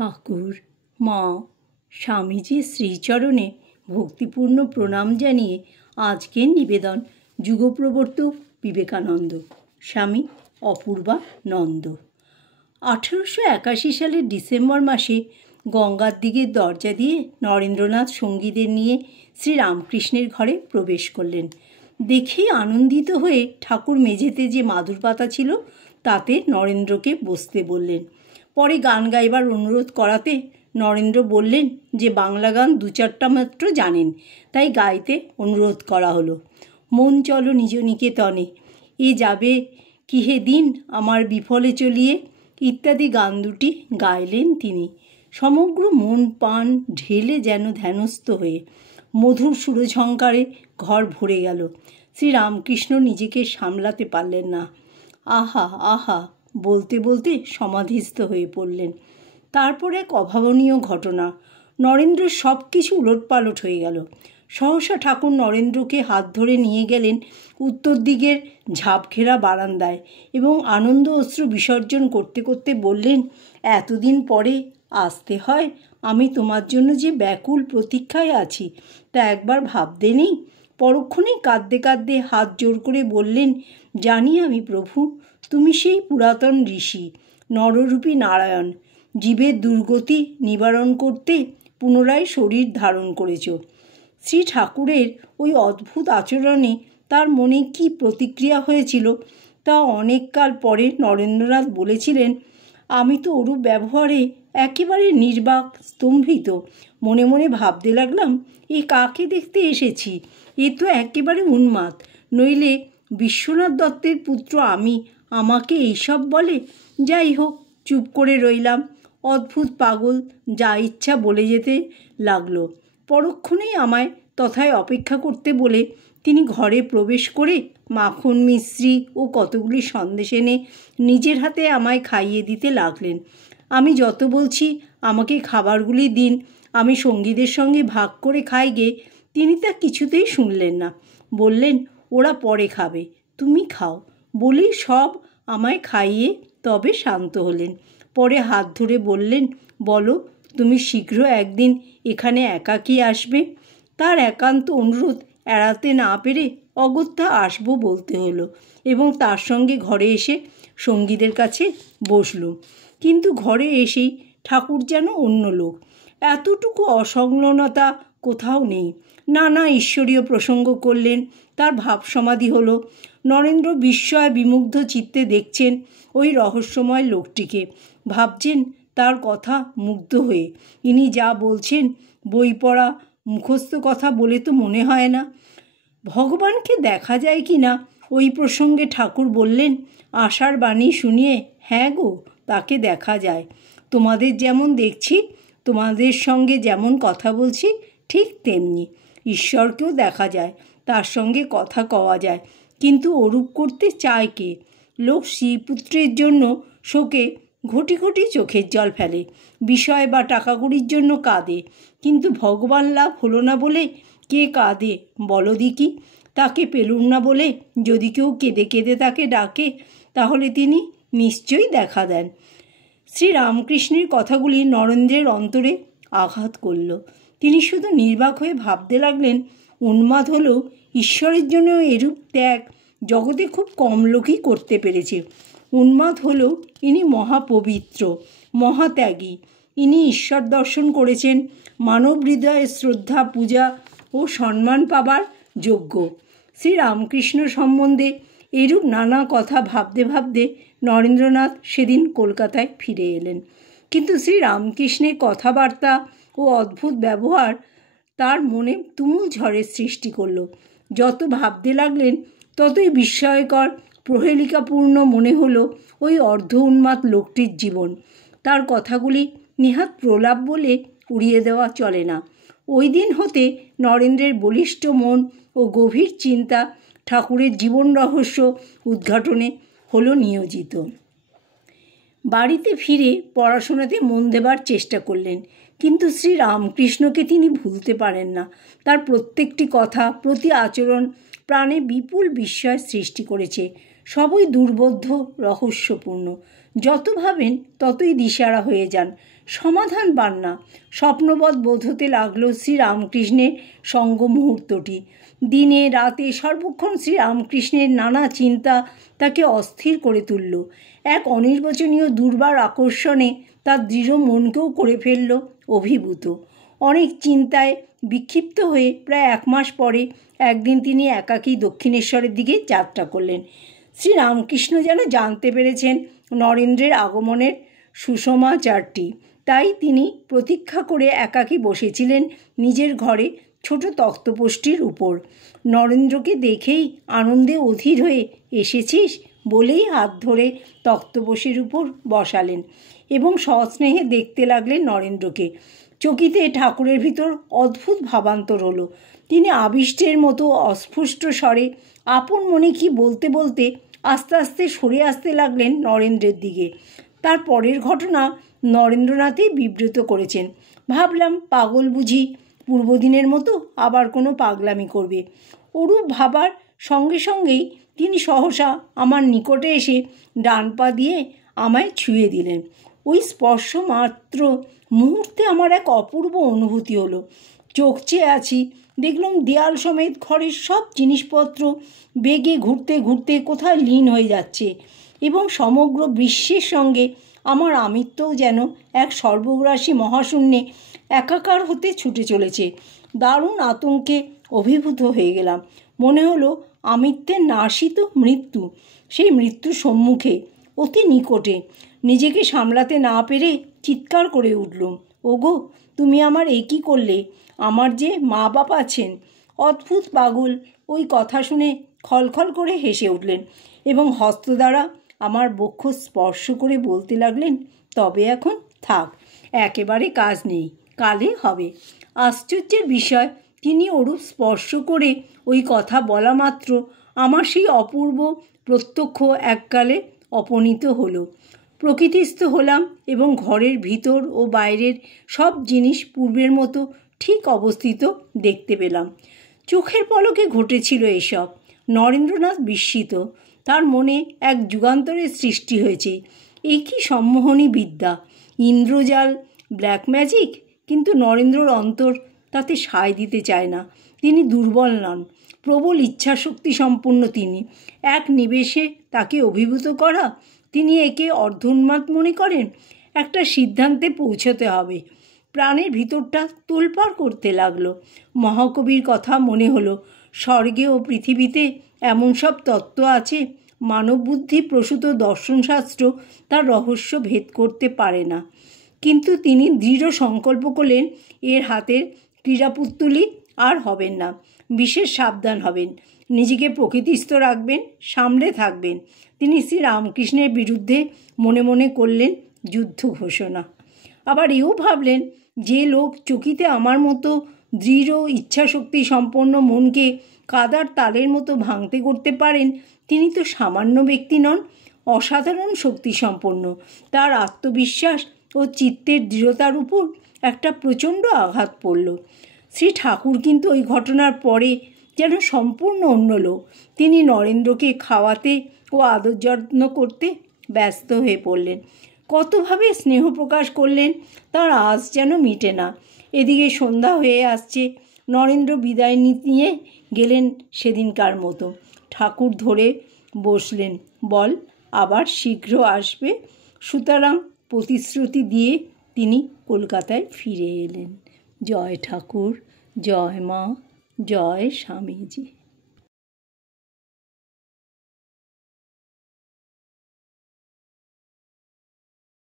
ঠাকুর, মা, স্বামীজির শ্রীচরণে ভক্তিপূর্ণ প্রণাম জানিয়ে আজকের নিবেদন যুগপ্রবর্তক বিবেকানন্দ, স্বামী অপূর্বানন্দ। 1881 সালের ডিসেম্বর মাসে গঙ্গার দিকের দরজা দিয়ে নরেন্দ্রনাথ সঙ্গীদের নিয়ে শ্রীরামকৃষ্ণের ঘরে প্রবেশ করলেন। দেখেই আনন্দিত হয়ে ঠাকুর মেঝেতে যে মাদুর পাতা ছিল তাতে নরেন্দ্রকে বসতে বললেন। পরে গান গাইবার অনুরোধ করাতে নরেন্দ্র বললেন যে বাংলা গান 2-4টা মাত্র জানেন, তাই গাইতে অনুরোধ করা হলো। মন চলো নিজ নিকেতনে, এ যাবে কি হে দিন আমার বিফলে চলিয়ে ইত্যাদি গান দুটি গাইলেন তিনি। সমগ্র মন প্রাণ ঢেলে যেন ধ্যানস্থ হয়ে মধুর সুরঝঙ্কারে ঘর ভরে গেল। শ্রীরামকৃষ্ণ নিজেকে সামলাতে পারলেন না। আহা আহা বলতে বলতে সমাধিস্থ হয়ে পড়লেন। তারপর এক অভাবনীয় ঘটনা, নরেন্দ্র সব কিছু উলটপালট হয়ে গেল। সহসা ঠাকুর নরেন্দ্রকে হাত ধরে নিয়ে গেলেন উত্তর দিকের ঝাপঘেরা বারান্দায় এবং আনন্দ অশ্রু বিসর্জন করতে করতে বললেন, এতদিন পরে আসতে হয়, আমি তোমার জন্য যে ব্যাকুল প্রতীক্ষায় আছি তা একবার ভাবতে নেই। পরক্ষণেই কাঁদতে কাঁদতে হাত জোর করে বললেন, জানি আমি প্রভু, তুমি সেই পুরাতন ঋষি, নররূপী নারায়ণ, জীবের দুর্গতি নিবারণ করতে পুনরায় শরীর ধারণ করেছ। শ্রী ঠাকুরের ওই অদ্ভুত আচরণে তার মনে কি প্রতিক্রিয়া হয়েছিল তা অনেককাল পরে নরেন্দ্রনাথ বলেছিলেন, আমি তো ওরূপ ব্যবহারে একেবারে নির্বাক স্তম্ভিত। মনে মনে ভাবতে লাগলাম, এ কাকে দেখতে এসেছি, এ তো একেবারে উন্মাদ, নইলে বিশ্বনাথ দত্তের পুত্র আমি, আমাকে এইসব বলে। যাই হোক, চুপ করে রইলাম। অদ্ভুত পাগল যা ইচ্ছা বলে যেতে লাগলো। পরক্ষণেই আমায় তথায় অপেক্ষা করতে বলে তিনি ঘরে প্রবেশ করে মাখন মিশ্রি ও কতগুলি সন্দেশ এনে নিজের হাতে আমায় খাইয়ে দিতে লাগলেন। আমি যত বলছি আমাকে খাবারগুলি দিন, আমি সঙ্গীদের সঙ্গে ভাগ করে খাই গে, তিনি তা কিছুতেই শুনলেন না। বললেন, ওরা পরে খাবে, তুমি খাও। বলেই সব আমায় খাইয়ে তবে শান্ত হলেন। পরে হাত ধরে বললেন, বলো তুমি শীঘ্র একদিন এখানে একাকী আসবে। তার একান্ত অনুরোধ এড়াতে না পেরে অগত্যা আসবো বলতে হলো এবং তার সঙ্গে ঘরে এসে সঙ্গীদের কাছে বসলুম। কিন্তু ঘরে এসেই ঠাকুর যেন অন্য লোক, এতটুকু অসংলগ্নতা কোথাও নেই। নানা ঈশ্বরীয় প্রসঙ্গ করলেন, তার ভাব সমাধি হলো। নরেন্দ্র বিস্ময় বিমুগ্ধ চিত্তে দেখছেন ওই রহস্যময় লোকটিকে, ভাবছেন তার কথা মুগ্ধ হয়ে। ইনি যা বলছেন বই পড়া মুখস্থ কথা বলে তো মনে হয় না। ভগবানকে দেখা যায় কি না ওই প্রসঙ্গে ঠাকুর বললেন, আশার বাণী শুনিয়ে, হ্যাঁ গো, তাকে দেখা যায়। তোমাদের যেমন দেখছি, তোমাদের সঙ্গে যেমন কথা বলছি, ঠিক তেমনি ঈশ্বরকেও দেখা যায়, তার সঙ্গে কথা কওয়া যায়। কিন্তু ওরূপ করতে চায় কে? লোক শ্রীপুত্রের জন্য শোকে ঘটি ঘটি চোখের জল ফেলে, বিষয় বা টাকা কড়ির জন্য কাঁদে, কিন্তু ভগবান লাভ হলো না বলে কে কাঁদে বলো দিকি? তাকে পেলুম না বলে যদি কেউ কেঁদে কেঁদে তাকে ডাকে, তাহলে তিনি নিশ্চয়ই দেখা দেন। শ্রীরামকৃষ্ণের কথাগুলি নরেন্দ্রের অন্তরে আঘাত করল। তিনি শুধু নির্বাক হয়ে ভাবতে লাগলেন, উন্মাদ হলেও ঈশ্বরের জন্য এরূপ ত্যাগ জগতে খুব কম লোকই করতে পেরেছে। উন্মাদ হলেও ইনি মহাপবিত্র, মহাত্যাগী। ইনি ঈশ্বর দর্শন করেছেন, মানব হৃদয়ে শ্রদ্ধা, পূজা ও সম্মান পাবার যোগ্য। শ্রীরামকৃষ্ণ সম্বন্ধে এরূপ নানা কথা ভাবতে ভাবতে নরেন্দ্রনাথ সেদিন কলকাতায় ফিরে এলেন। কিন্তু শ্রীরামকৃষ্ণের কথাবার্তা ও অদ্ভুত ব্যবহার তার মনে তুমুল ঝড়ের সৃষ্টি করল। যত ভাবতে লাগলেন ততই বিস্ময়কর প্রহেলিকাপূর্ণ মনে হলো ওই অর্ধ উন্মাদ লোকটির জীবন। তার কথাগুলি নেহাত প্রলাপ বলে উড়িয়ে দেওয়া চলে না। ওই দিন হতে নরেন্দ্রের বলিষ্ঠ মন ও গভীর চিন্তা ঠাকুরের জীবন রহস্য উদ্ঘাটনে হলো নিয়োজিত। বাড়িতে ফিরে পড়াশোনাতে মন দেবার চেষ্টা করলেন, কিন্তু শ্রীরামকৃষ্ণকে তিনি ভুলতে পারেন না। তার প্রত্যেকটি কথা, প্রতি আচরণ প্রাণে বিপুল বিস্ময় সৃষ্টি করেছে। সবই দুর্বোধ্য, রহস্যপূর্ণ। যত ভাবেন ততই দিশারা হয়ে যান। সমাধান পান না। স্বপ্নবৎ বোধ হতে লাগলো শ্রীরামকৃষ্ণের সঙ্গ মুহূর্তটি। দিনে রাতে সর্বক্ষণ শ্রীরামকৃষ্ণের নানা চিন্তা তাকে অস্থির করে তুলল। এক অনির্বচনীয় দুর্বার আকর্ষণে তার দৃঢ় মনকেও করে ফেলল অভিভূত। অনেক চিন্তায় বিক্ষিপ্ত হয়ে প্রায় 1 মাস পরে একদিন তিনি একাকী দক্ষিণেশ্বরের দিকে যাত্রা করলেন। শ্রীরামকৃষ্ণ যেন জানতে পেরেছেন নরেন্দ্রের আগমনের সুসমাচারটি। তাই তিনি প্রতীক্ষা করে একাকী বসেছিলেন নিজের ঘরে ছোট তক্তপোষ্টির উপর। নরেন্দ্রকে দেখেই আনন্দে অধীর হয়ে এসেছিস বলেই হাত ধরে তক্তপোষের উপর বসালেন এবং সস্নেহে দেখতে লাগলেন নরেন্দ্রকে। চকিতে ঠাকুরের ভিতর অদ্ভুত ভাবান্তর হলো। তিনি আবিষ্টের মতো অস্ফুষ্ট স্বরে আপন মনে কি বলতে বলতে আস্তে আস্তে সরে আসতে লাগলেন নরেন্দ্রের দিকে। তার পরের ঘটনা নরেন্দ্রনাথই বিব্রত করেছেন। ভাবলাম পাগল বুঝি পূর্বদিনের মতো আবার কোনো পাগলামি করবে। ওরূপ ভাবার সঙ্গে সঙ্গেই তিনি সহসা আমার নিকটে এসে ডান পা দিয়ে আমায় ছুঁয়ে দিলেন। ওই স্পর্শ মাত্র মুহূর্তে আমার এক অপূর্ব অনুভূতি হলো। চোখ চেয়ে আছি, দেখলাম দেয়াল সমেত ঘরের সব জিনিসপত্র বেগে ঘুরতে ঘুরতে কোথায় লীন হয়ে যাচ্ছে এবং সমগ্র বিশ্বের সঙ্গে আমার আমিত্বও যেন এক সর্বগ্রাসী মহাশূন্যে একাকার হতে ছুটে চলেছে। দারুণ আতঙ্কে অভিভূত হয়ে গেলাম। মনে হলো আমিত্বের নাশিত মৃত্যু, সেই মৃত্যুর সম্মুখে অতি নিকটে। নিজেকে সামলাতে না পেরে চিৎকার করে উঠলুম, ওগো তুমি আমার এ কী করলে? আমার যে মা বাপ আছেন। অদ্ভুত পাগল ওই কথা শুনে খলখল করে হেসে উঠলেন এবং হস্ত দ্বারা আমার বক্ষ স্পর্শ করে বলতে লাগলেন, তবে এখন থাক, একেবারে কাজ নেই, কালে হবে। আশ্চর্যের বিষয়, তিনি ওরূপ স্পর্শ করে ওই কথা বলা মাত্র আমার সেই অপূর্ব প্রত্যক্ষ এককালে অপনীত হলো। প্রকৃতিস্থ হলাম এবং ঘরের ভিতর ও বাইরের সব জিনিস পূর্বের মতো ঠিক অবস্থিত দেখতে পেলাম। চোখের পলকে ঘটেছিল এসব। নরেন্দ্রনাথ বিস্মিত। তার মনে এক যুগান্তরের সৃষ্টি হয়েছে। এই কি সম্মোহনী বিদ্যা, ইন্দ্রজাল, ব্ল্যাক ম্যাজিক! কিন্তু নরেন্দ্রর অন্তর তাতে সায় দিতে চায় না। তিনি দুর্বল নন, প্রবল ইচ্ছাশক্তি সম্পন্ন। তিনি এক নিমেষে তাকে অভিভূত করা, তিনি একে অর্ধোন্মাদ মনে করেন। একটা সিদ্ধান্তে পৌঁছতে হবে। প্রাণের ভিতরটা তোলপাড় করতে লাগলো। মহাকবির কথা মনে হলো, স্বর্গে ও পৃথিবীতে এমন সব তত্ত্ব আছে মানববুদ্ধি প্রসূত দর্শনশাস্ত্র তার রহস্য ভেদ করতে পারে না। কিন্তু তিনি দৃঢ় সংকল্প করলেন এর হাতের ক্রীড়াপুত্তলি আর হবেন না। বিশেষ সাবধান হবেন, নিজেকে প্রকৃতিস্থ রাখবেন, সামলে থাকবেন। তিনি শ্রীরামকৃষ্ণের বিরুদ্ধে মনে মনে করলেন যুদ্ধ ঘোষণা। আবার এও ভাবলেন, যে লোক চকিতে আমার মতো দৃঢ় ইচ্ছাশক্তি সম্পন্ন মনকে কাদার তালের মতো ভাঙতে করতে পারেন, তিনি তো সামান্য ব্যক্তি নন, অসাধারণ শক্তি সম্পন্ন। তার আত্মবিশ্বাস ও চিত্তের দৃঢ়তার উপর একটা প্রচণ্ড আঘাত পড়ল। শ্রী ঠাকুর কিন্তু ওই ঘটনার পরে যেন সম্পূর্ণ অন্য লোক। তিনি নরেন্দ্রকে খাওয়াতে ও আদর যত্ন করতে ব্যস্ত হয়ে পড়লেন। কতভাবে স্নেহ প্রকাশ করলেন, তার আজ যেন মিটে না। এদিকে সন্ধ্যা হয়ে আসছে। নরেন্দ্র বিদায় নিয়ে গেলেন সেদিনকার মতো। ঠাকুর ধরে বসলেন, বল আবার শীঘ্র আসবে। সুতরাং প্রতিশ্রুতি দিয়ে তিনি কলকাতায় ফিরে এলেন। জয় ঠাকুর, জয় মা, জয় স্বামীজি।